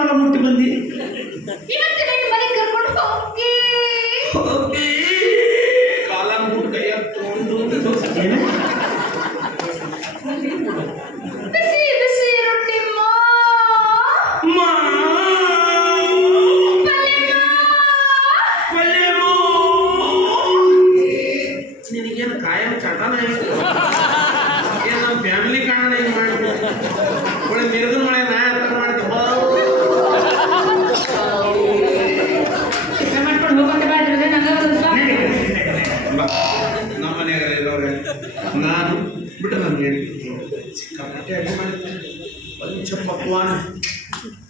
ಮಾಲ ಮುಟ್ಟಿ ಬಂದಿ ಇವತ್ತು ನನ್ನ ಮನೆಗೆ ಕರ್ಕೊಂಡು ಹೋಗಿ ಕಾಲ ಮೂರು ಕೈಯ ಬಿಸಿ ಬಿಸಿ ರೊಟ್ಟಿ ನಿನಗೇನು ಕಾಯಂ ಚಟನ ಏನು ನಮ್ಮ ಫ್ಯಾಮಿಲಿ ಕಾರಣ ಹಿಂಗೆ ಮಾಡಿ ಒಳ್ಳೆ ಮಿರ್ಗನ್ ಮಳೆ ನಾ ಅಂತ ಮಾಡ್ತೀವಿ ಮಾಡ್ಕೊಂಡು ಹೋಗೋಕೆ ಬ್ಯಾಡ್ರಿ ನಮ್ಮ ಮನೆಯಾಗ ಇರೋರೆ ನಾನು ಬಿಟ್ಟು ನಾನು ಹೇಳಿ ಸಿಕ್ಕಾಪಟ್ಟೆ ಅಡುಗೆ ಮಾಡಿದ್ದೆ ಪಂಚ ಪಕ್ವಾನ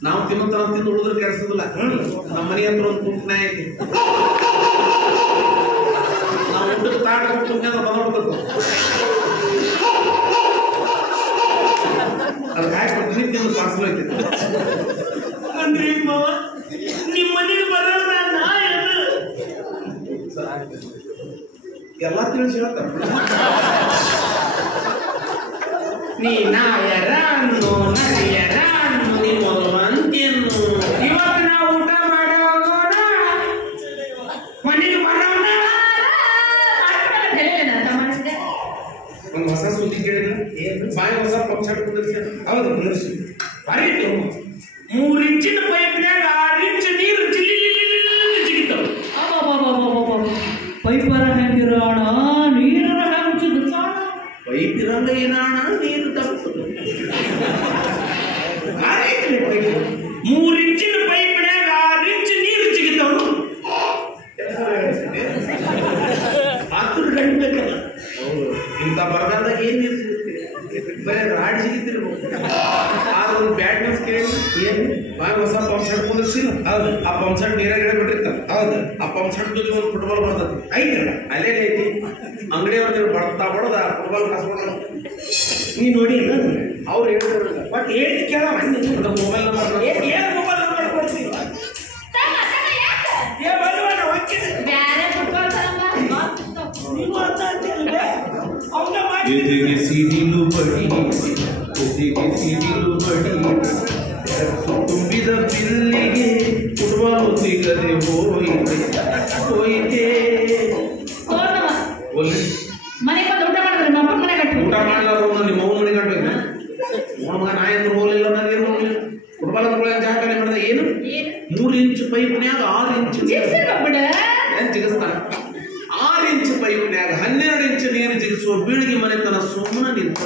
ನಾವು ತಿನ್ನೋತರ ತಿಂದು ಉಳಿದ್ರೆ ಕೆಲ್ಸದಿಲ್ಲ ನಮ್ಮ ಮನೆ ಹತ್ರ ಒಂದು ಕುಂಟನೆ ಐತಿ ನಾವು ಊಟಕ್ಕೆ ತಾಟ ಕೊಟ್ಟು ಅಂದ್ರೆ ಬಂದ್ಬಿಡ್ಬೇಕು ಅದು ಹಾಕಿ ಕೊಡ್ತೀನಿ ತಿಂದು ಪಾರ್ಸಲ್ ಐತಿ ಅಂದ್ರೆ ಮಾವ ನಿಮ್ಮ ಮನೆಗೆ ಬರೋಣ ಎಲ್ಲ ತಿಳಿಸಿ ಹೇಳ್ತಾರೆ ನೀ ನಾಯರ ಅನ್ನು ನರಿಯರ ಅನ್ನು ನಿಮ್ಮದು ಅಂತೆನ್ನು ಇವತ್ತು ನಾವು ಊಟ ಮಾಡೋಣ ಮನೆಗೆ ಬರೋಣ ಒಂದು ಹೊಸ ಸುದ್ದಿ ಕೇಳಿದ್ರೆ ಬಾಯಿ ಹೊಸ ಪಂಚಾಟ್ ಕುಂದಿರ್ಸಿ ಹೌದು ಕುಂದಿರ್ಸಿ ಅರಿತು 3 ಇಂಚಿನ ಪೈಪ್ನ್ಯಾಗ 6 ಇಂಚ್ ನೀರು ಜಿಗಿತಾವ ಪೈಪರ ಹೆಂಗಿರೋಣ ನೀರರ ಹೆಂಚಿದ ಸಾಣ ಪೈಪ್ ಇರಂಗ ಏನಾಣ ನೀರು ತಪ್ಪುತ್ತದೆ 3 ಇಂಚಿನ ಪೈಪ್ನ್ಯಾಗ 6 ಇಂಚ್ ನೀರು ಜಿಗಿತಾವ ಆತುರ ಗಂಟಬೇಕಲ್ಲ ಇಂಥ ಬರಗಾಲದಾಗ ಏನು ನೀರು ಸಿಗುತ್ತೆ ಬರೀ ರಾಡ್ ಸಿಗುತ್ತಿರ್ಬೋದು ಆದ್ರೆ ಒಂದು ಬ್ಯಾಟ್ ನ್ಯೂಸ್ ಕೇಳಿ ಏನು ಬಾಯಿ ಹೊಸ ಪಂಪ್ ಸೆಟ್ ಕುಂದಿರ್ಸಿಲ್ಲ ಹೌದು ಆ ಪಂಪ್ ಸೆಟ್ ನೀರಾಗ ಬಿಟ್ಟಿರ್ತಾರೆ ಹೌದು ಆ ಪಂಪ್ ಸೆಟ್ ಜೊತೆ ಒಂದು ಫುಟ್ಬಾಲ್ ಬರ್ತದೆ ಐತಲ್ಲ ಅಲ್ಲೇ ಐತಿ ಅಂಗಡಿಯವ್ರು ಬರ್ತಾ ಬಡೋದ ಫುಟ್ಬಾಲ್ ಕಾಸ್ಕೊಡೋದು ನೀ ನೋಡಿ ಅವ್ರು ಹೇಳ್ತಾರೆ ಬಟ್ ಏನು ಕೇಳ ಮೊಬೈಲ್ ನಂಬರ್ ಏನು ಮೊಬೈಲ್ ನಂಬರ್ ಕೊಡ್ತೀವಿ ಬ್ಯಾರೆ ಫುಟ್ಬಾಲ್ ಎದೆಗೆ ಸಿಡಿಲು ಬಡಿ ಎದೆಗೆ ಸಿಡಿಲು ಬಡಿ ತುಂಬಿದ ಬಿಲ್ಲಿಗೆ ಫುಟ್ಬಾಲ್ ಸಿಗದೆ ಹೋಯಿತೆ ಮನೆ ಬಂದು ಊಟ ಮಾಡಿದ್ರೆ ಮಕ್ಕಳ ಮನೆ ಕಟ್ಟಿ ಊಟ ಮಾಡಲಾರ ನಿಮ್ಮ ಅವ್ನ ಮನೆ ಕಟ್ಟಬೇಕು ಮಗ ನಾ ಎಂದು ಹೋಗಲಿಲ್ಲ ನನಗೆ ಏನು ಹೋಗಲಿಲ್ಲ ಫುಟ್ಬಾಲ್ ಅಂದ್ರೆ ಜಾಗ ಮಾಡಿದ ಏನು 3 ಇಂಚ್ ಪೈಪ್ನ್ಯಾಗ 6 ಇಂಚ್ ಏನು ಜಿಗಿಸ್ತಾನ 6 ಇಂಚ್ ಪೈಪ್ನ್ಯಾಗ 12 ಇಂಚ್ ನೀರು ಜಿಗಿಸುವ ಬೀಳಿಗೆ ಮನೆತನ ಸುಮ್ಮನೆ ನಿಂತ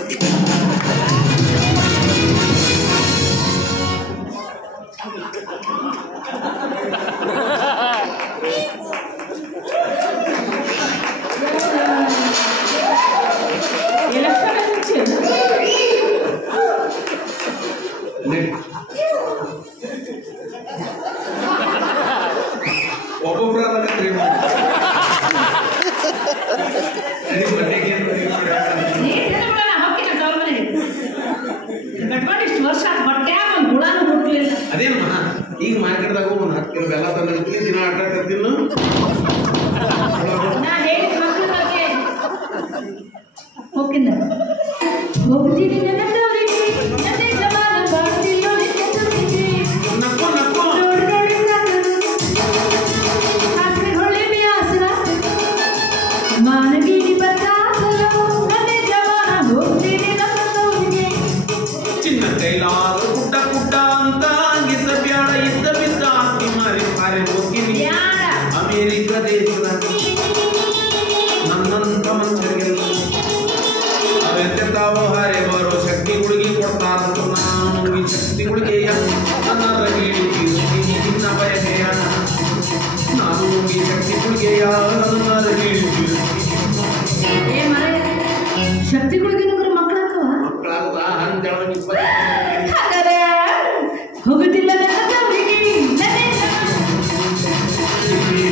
ಒಬ್ಬೊಬ್ಬರಾದ ಇಷ್ಟು ವರ್ಷ ಬಟ್ಟೆ ಒಂದು ಗುಣನೂ ಹುಟ್ಟಲಿಲ್ಲ ಅದೇನಮ್ಮ ಈಗ ಮಾರ್ಕೆಟ್ದಾಗ ಒಂದು 10 ಕಿಲೋ ಬೆಲ್ಲ ತಂದಿರ್ತೀನಿ ದಿನ ಆಟ ಆಡ್ತಿರ್ತೀನಿ ನಾ ಹೇಳಿದ ಮಕ್ಕಳ ಬಗ್ಗೆ ಹೋಗ್ತೀನಿ ಹೋಗ್ತೀನಿ ನನ್ನ ತವರಿಗೆ ನನ್ನ ಜವಾನ ಬಾಳ್ತಿಯೋ ನಿತ್ಯ ಸುತ್ತಿಗೆ ನಕ್ಕೋ ನಕ್ಕೋ ನೋಡಿ ನೋಡಿ ಸಾಕದು ಹಾಸ್ರೆ ಹೊಳೆ ಬ್ಯಾಸರ ಮಾನವೀನಿ ಬತ್ತಾಸಲು ನನ್ನ ಜವಾನ ಹೋಗ್ತೀನಿ ನನ್ನ ತವರಿಗೆ ಚಿನ್ನ ಕೈಲಾದ ಗುಡ್ಡ ಗುಡ್ಡ ಅಂತ ಅಂಗಿಸ ಬ್ಯಾಡ ಇದ್ದ ಬಿದ್ದ ಆಸ್ತಿ ಮಾರಿ ಮಾರಿ ಹೋಗಿನಿ ಯಾರ ಅಮೇರಿಕ ದೇಶದ ನೀ